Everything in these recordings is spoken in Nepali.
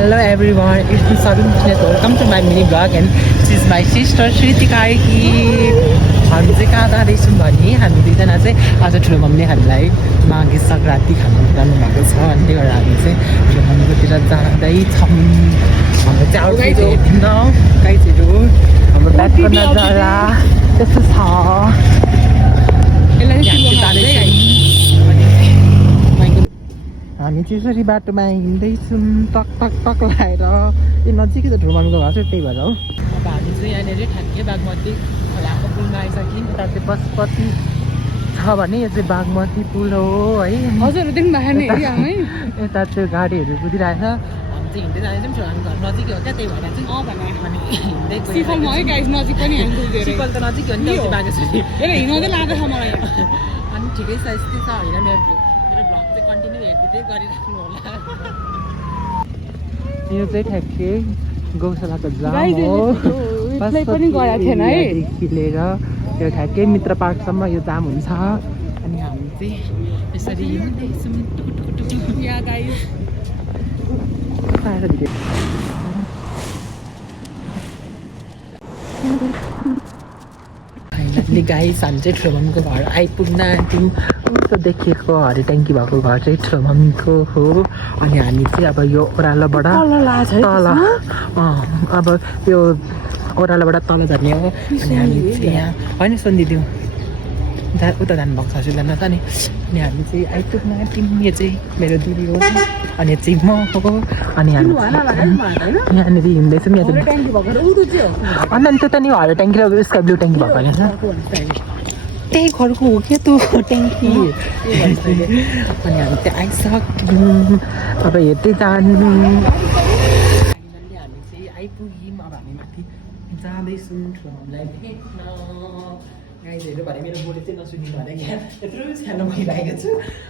Hello everyone, it's me Sabin Business. Welcome to my mini vlog and this is my sister Shriti Karki. हामी चाहिँ कहाँ जाँदैछौँ भने हामी दुईजना चाहिँ आज ठुलो मम्मीले हामीलाई माघे सङ्क्रान्ति खानु जानु भएको छ अनि त्यही भएर हामी चाहिँ ठुलो मम्मीकोतिर जाँदैछौँ। हाम्रो चाहिँ आउटफिट हेर्दिन गाइजहरू हाम्रो ब्यागको नजारा त्यस्तो छ। हामी चाहिँ यसरी बाटोमा हिँड्दैछौँ टक टक टक लगाएर यो नजिकै त ठुलो मम्मीको घर छ त्यही भएर हो। अब हामी चाहिँ यहाँनिर ठ्याक्कै बागमती खोलाको पुलमा आइसक्यौँ। यता चाहिँ पशुपति छ भने यो चाहिँ बागमती पुल हो है। यता चाहिँ गाडीहरू कुदिरहेछ। हामी चाहिँ हिँड्दै जाँदैछौँ हामी घर नजिकै हो क्या त्यही भएर चाहिँ अनि हिँड्दै सिपल त नजिकै हो नि त बागेश्वरी अनि ठिकै छ यस्तै छ होइन मेरो भ्लग चाहिँ कन्टिन्यू हेर्दै गरिराख्नु होला। यो चाहिँ ठ्याक्कै गौशालाको जाम हो पशुपतिदेखि लिएर यो ठ्याक्कै मित्र पार्कसम्म यो जाम हुन्छ अनि हामी चाहिँ यसरी हिँड्दैछौँ फाइनली गाइस हामी चाहिँ ठुलो मम्मीको घर आइपुग्न आँट्यौँ। उस्तो देखिएको हरे ट्याङ्की भएको घर चाहिँ ठुलो मम्मीको हो अनि हामी चाहिँ अब यो ओह्रालोबाट तल अब यो ओह्रालोबाट तल झर्ने हो अनि हामी चाहिँ यहाँ होइन सोनिदिउँ उता जानुभएको छ सुन्दैन त नि अनि हामी चाहिँ आइपुग्न आँट्यौँ। यो चाहिँ मेरो दिदी हो अनि चाहिँ म हो अनि हामी यहाँनिर हिँड्दैछौँ यहाँ अनि त्यो त नि हरे ट्याङ्की र स्काई ब्लू ट्याङ्की भएको रहेछ त्यही घरको हो क्या त्यो ट्याङ्की अनि हामी चाहिँ आइसक्यौँ अब हेर्दै जानु। हामी चाहिँ आइपुग्यौँ अब हामी माथि जाँदैछौँ ठुलो मम्मीलाई भेट्न गाइजहरू भने मेरो बोली चाहिँ नसुनिनु भने यहाँ यत्रो सानो भइरहेको छु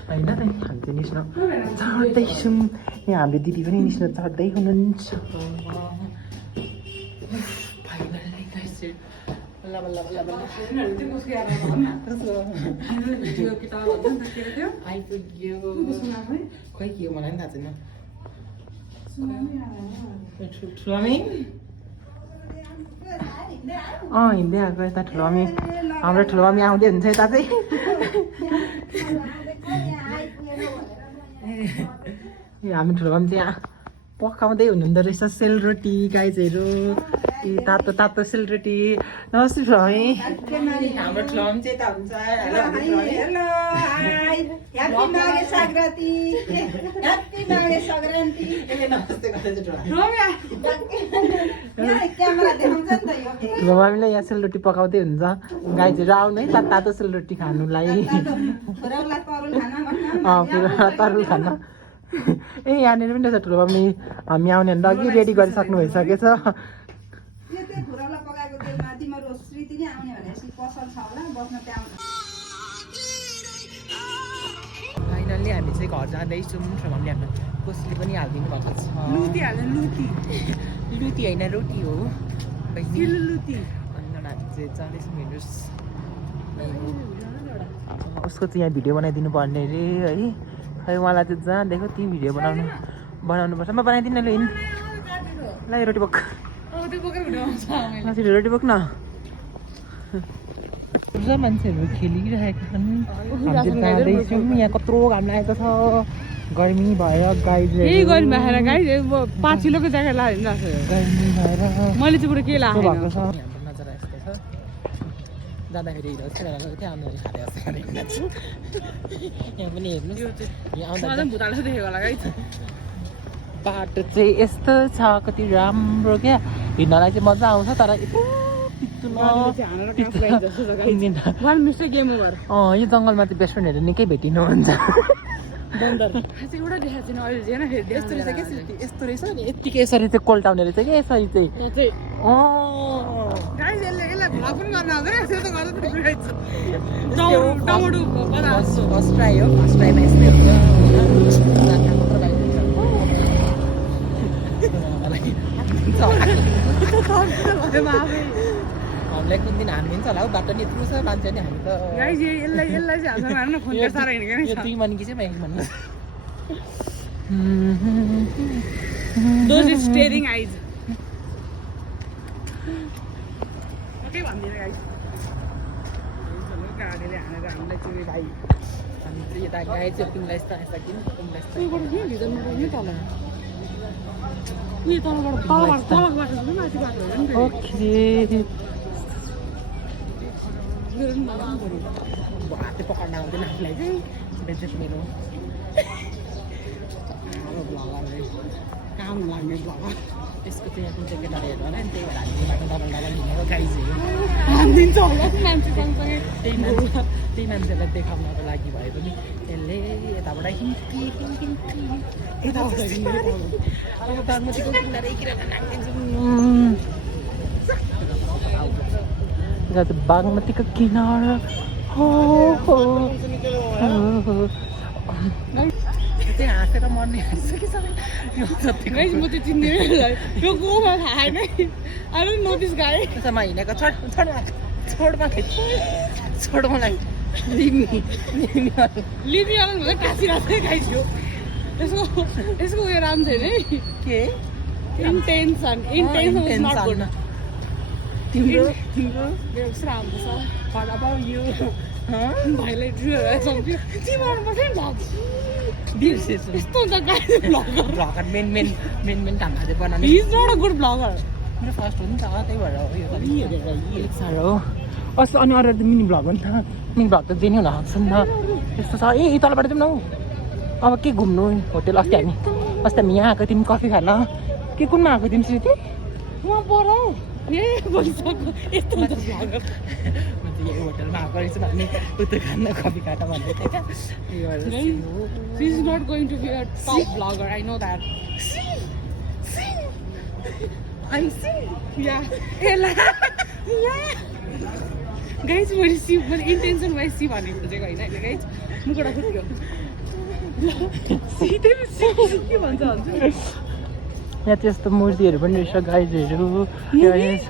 होइन हामी चाहिँ निस्न चढ्दैछौँ यहाँ हाम्रो दिदी पनि निस्न चढ्दै हुनुहुन्छ। फाइनली गाइजहरू बल्ल बल्ल बल्ल बल्ल आइपुग्यो खोइ के हो मलाई पनि थाहा छैन। ठुलो मम्मी हिँड्दै आएको यता ठुलो मम्मी हाम्रो ठुलो मम्मी आउँदै हुन्छ यता चाहिँ हामी ठुलो मम्मी चाहिँ यहाँ पकाउँदै हुनुहुँदो रहेछ सेलरोटी गाइजहरू तातो तातो सेलरोटी। नमस्ते ठुलो मम्मी हाम्रो ठुलो मम्मी चाहिँ यता हुन्छ ठुलो मम्मीले यहाँ सेलरोटी पकाउँदै हुन्छ गाइजहरू आउनु है तातो सेलरोटी खानुलाई तरुल खाना ए यहाँनिर पनि रहेछ ठुलो मम्मी हामी आउने भने अघि रेडी गरिसक्नु भइसकेछ। फाइनल्ली हामी चाहिँ घर जाँदैछौँ ठुलो मम्मीले हाम्रो कोसीले पनि हालिदिनु भएको छ लुती होइन रोटी हो अनि हामी चाहिँ जाँदैछौँ हेर्नुहोस् उसको चाहिँ यहाँ भिडियो बनाइदिनु पर्ने अरे है खै उहाँलाई चाहिँ जहाँ देखो ती भिडियो बनाउनुपर्छ म बनाइदिनु ल ल रोटी बोक रोटी बोक न मान्छेहरू खेलिरहेका छन् हामी जाँदैछौँ यहाँ कत्रो घाम लागेको छ गर्मी भएर गाइज गर्मी भएर मैले चाहिँ पुरा के लाग्यो भएको छ। हाम्रो नजरा यस्तो छ जाँदाखेरि हिँड्दा चाहिँ त्यहाँ आउनु खाँदै जस्तो यहाँ पनि हेर्नुहोस् बाटो चाहिँ यस्तो छ कति राम्रो क्या हिँड्नलाई चाहिँ मजा आउँछ तर यो जङ्गलमा चाहिँ बेस्ट फ्रेन्डहरू निकै भेटिनुहुन्छ यस्तो रहेछ नि यत्तिकै यसरी चाहिँ कोल्टाउने रहेछ क्या यसरी चाहिँ फर्स्ट ट्राई हो फर्स्ट ट्राईमा यस्तै हामीलाई कुन दिन हानिदिन्छ होला हौ बाटो नि यत्रो छ मान्छे नि हामी त दुई मन कि चाहिँ म एक मन Those staring eyes. Okay, भन्दिनँ गाइस गाडीले हानेर हामीलाई चाहिँ भाइ हामी चाहिँ यता गाई चाहिँ तिमीलाई यस्तो यस्तो किन तिमीलाई यस्तो उयोबाट चाहिँ भिजनमा गयो नि तल उयो तलबाट तलको बाटो छ माथि बाटो होइन नि ओके मेरो पनि मलाई पनि पऱ्यो हातले पकाउन आउँदैन हामीलाई चाहिँ बेचेस मेरो ब्लगर काम नलाग्ने ब्लगर त्यसको चाहिँ यहाँ कुन चाहिँ केटाहरू हेर्नु होला नि त्यही भएर हामी बाटो डबल डबल हिँडेको गाई चाहिँ हानिदिन्छ होला नि मान्छे सँगसँगै त्यही मान्छेलाई देखाउनको लागि भए पनि त्यसले यताबाट हिँड्की यताबाट हिँड्ने अब बागमतीको किनारै किनारा नागिदिन्छु यहाँ चाहिँ बागमतीको किनारा हो चाहिँ हाँसेर मर्ने गाइस म चाहिँ चिन्दिनँ यो गोमा थाहा छैन I don't know this guy त्यसमा हिँडेको छोड मलाई लिबी वाला भन्दा कासिरहेको गाइस यो यसको उयो राम्रो छैन है के इन्टेन्सन वाज नट गुड तिम्रो मेरो कस्तो राम्रो छ What about you? भाइलाई ड्रुहरू सम्झ्यो चिमाउनुपर्छ नि भ्लग बिर्सेछु यस्तो हुन्छ गाई भ्लगर भ्लगर मेन ढङ्गले चाहिँ बनाउने he is not a good vlogger मेरो फर्स्ट हो नि त त्यही भएर उयो अलिक साह्रो हो अस्ति अनि अरू त मिनी भ्लग हो नि त मिनी भ्लग त जे नि हुन सक्छ नि त त्यस्तो छ ए तलबाट जाउँ न हौ अब के घुम्नु होटेल अस्ति हामी यहाँ आएको थियौँ कफी खान के कुनमा आएको थियौँ श्रुति उहाँ पर ए भइसक्यो यस्तो हुन्छ भ्लगर यही होटेलमा आएको रहेछौँ हामी उता खान कफी खान भन्दै थियो क्या she is not going to be a top vlogger I know that guys मैले इन्टेन्सन वाइज सी भनेको खोजेको होइन अहिले गाइज मुखबाट फुट्यो के भन्छ यहाँ त्यस्तो मूर्तिहरू पनि रहेछ गाइजहरू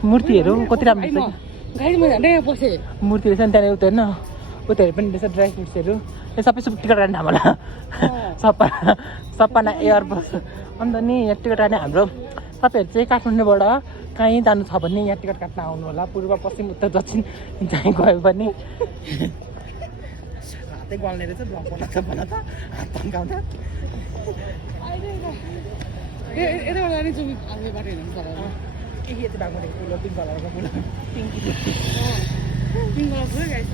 मूर्तिहरू कति राम्रो छ गाइज म झन्डै यहाँ पसेँ मूर्ति रहेछ नि त्यहाँनिर उता होइन उताहरू पनि रहेछ ड्राई फ्रुट्सहरू यो सबै टिकट काट्ने हामीलाई सपना एयर बस अन्त नि यहाँ टिकट काट्ने हाम्रो तपाईँहरू चाहिँ काठमाडौँबाट कहीँ जानु छ भने यहाँ टिकट काट्न आउनु होला पूर्व पश्चिम उत्तर दक्षिण जहीँ गयो भने हातै गल्ने रहेछ ब्लग बनाउँछ भन त हात तन्काउँदा यताबाट जाने चाहिँ आफ्नो बाटो हिँड्नु पर्छ के चाहिँ बाघमा पुलो पिङ्क कलरको पुलो पिङ्क कलर पुरै गाइस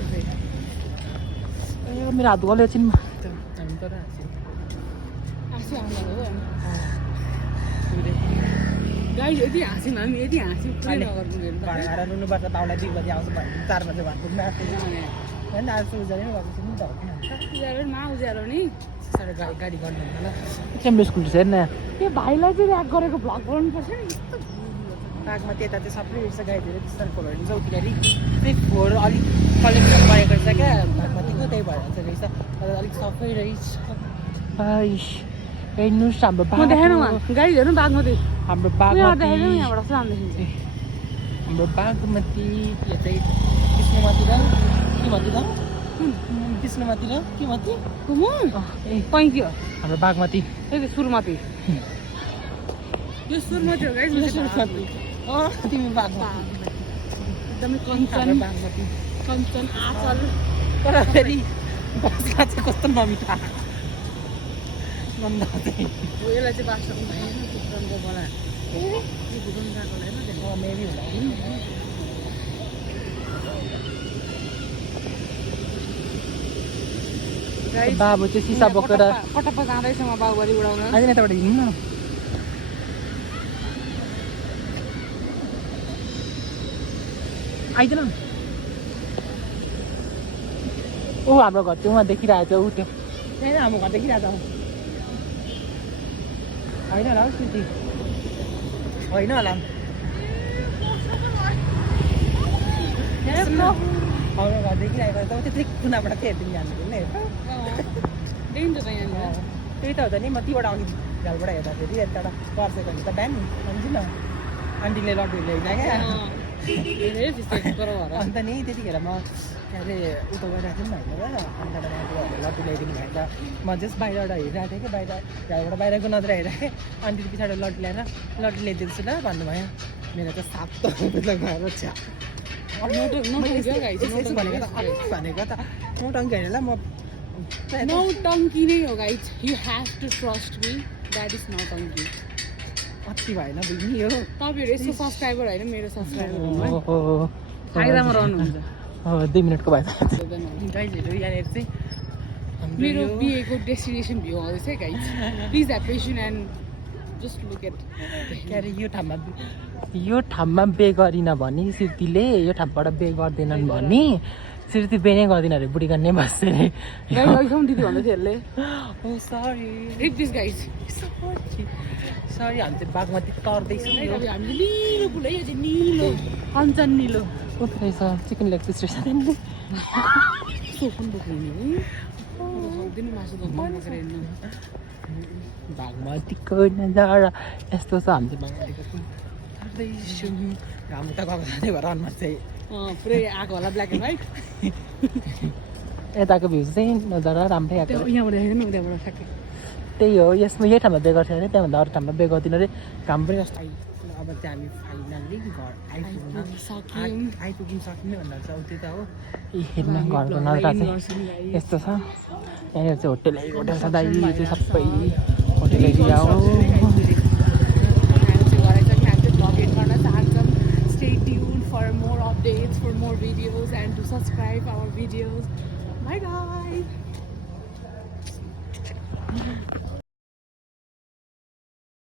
ए मेरो हात गल्यो एकछिन हामी तर आँसु आउँदा हो गाइस यति हाँस्यौँ हामी यति हाँस्यौँ पुरै नगर्नु घर रुनुपर्छ ताउलाई 2 बजी आउँछ भने 4 बजी घर पुग्नु होइन आज उज्यालो नै गएको छु नि त उज्यालो न उज्यालो नि साह्रो गाडी गर्नु होला चेम्बर स्कुल छ हेर्न त्यो भाइलाई चाहिँ ऱ्याक गरेको भ्लग गर्नुपर्छ नि बाघमा त्यता चाहिँ सबै रहेछ गाडीहरू बिस्तारै फोटोहरू हुन्छ उतिखेरि त्यही फोहोर अलिक कलेक्सन गरेको रहेछ क्या बागमतीको त्यही भएर चाहिँ रहेछ तर अलिक सफै रहेछ हेर्नुहोस् हाम्रो गाडी हेर्नु बागमती हाम्रो बागमती यहाँबाट राम्रो देखिन्छ हाम्रो बागमती यो चाहिँ विष्णुमती र के भन्छ त विष्णुमती र के भन्छ पैँकी हो हाम्रो बागमती त्यही सुरमती यो सुरमती हो गाइस सुरमती तिमी बागमती एकदमै कञ्चन बागमती कञ्चन आचल तर फेरि बसमा चाहिँ कस्तो नमिठा गन्ध चाहिँ यसलाई चाहिँ बासको भुटानको बना भुटान गएको होइन मेबी होला बाबु चाहिँ सिसा बोकेर पटप्प जाँदैछ म बाबुबारी उडाउन आइदिन यताबाट हिँड्नु न आइदिन ऊ हाम्रो घर चाहिँ उहाँ देखिरहेको छ ऊ त्यो त्यही नै हाम्रो घर देखिरहेको छ होइन होला हौ स्मृति होइन होला हाम्रो घर देखिरहेको छ त्यति कुनाबाट चाहिँ हेरिदिनु जानु नि देखिन्छ त यहाँनिर त्यही त हो त नि म तीबाट आउने झ्यालबाट हेर्दाखेरि यताबाट पर्सेको हुन्छ त बिहान भन्छ न आन्टीले लड्डु ल्याइदिन्छ क्या धेरै त्यस्तो गरौँ अन्त नि त्यतिखेर म के अरे उता गइरहेको थिएँ नि होइन र अन्त लट्टु ल्याइदिनु भयो त म जस्ट बाहिरबाट हेरिरहेको थिएँ कि घरबाट बाहिरको नजर हेरिरहेको थिएँ अनि त्यति पछाडि लट्टु ल्याएर लट्टु ल्याइदिन्छु ल भन्नुभयो मेरो त 7 मतलब गएर छ्या भनेको त नौटङ्की होइन ल म नौटङ्की नै हो guys you have to trust me that is नौटङ्की अति भएन बुझ्ने हो तपाईँहरू यस्तो सब्सक्राइबर होइन मेरो सब्सक्राइबर फाइदामा रहनुहुन्छ 2 मिनटको भयो गाइजहरू यहाँनिर चाहिँ मेरो बिहेको डेस्टिनेसन भ्यू आउँदैछ है guys please have patience and just look at के अरे यो ठाउँमा बे गरिन भने सिर्तीले यो ठाउँबाट बे गर्दैनन् भने सिर्ती बे नै गर्दिन अरे बुढी गर्ने बस्छ अरे दिदी भन्दै थियो यसले oh sorry read this guys sorry हामी चाहिँ बागमती तर्दैछौँ हामीले निलो फुल है यो चाहिँ निलो कञ्चन निलो कस्तो रहेछ चिकन लेग पिस रहेछ सोफन बोक्ने सक्दिनँ मासु बोकेर हिँड्नु बागमतीको नजारा यस्तो छ हामी चाहिँ बागमतीको तर्दैछौँ घाम त गएको त्यही भएर अनुहार चाहिँ पुरै आएको होला ब्ल्याक एन्ड व्हाइट यताको भ्यू चाहिँ नजारा राम्रै आएको यहाँबाट हेर्नु उताबाट ठ्याक्कै त्यही हो यसमा यही ठाउँमा बे गर्थ्यो अरे त्यहाँभन्दा अरू ठाउँमा बे गर्दिनँ अरे घाम पनि कस्तो अब चाहिँ हामी फाइनल्ली घर आइपुग्नु सक्ने भन्दा चाहिँ त्यो त हो हेर्नु घरको नजारा चाहिँ यस्तो छ यहाँनिर चाहिँ होटेल छ दाइ चाहिँ सबै होटेल एरिया हो Stay tuned for more updates, for more videos, and to subscribe our videos. Bye guys!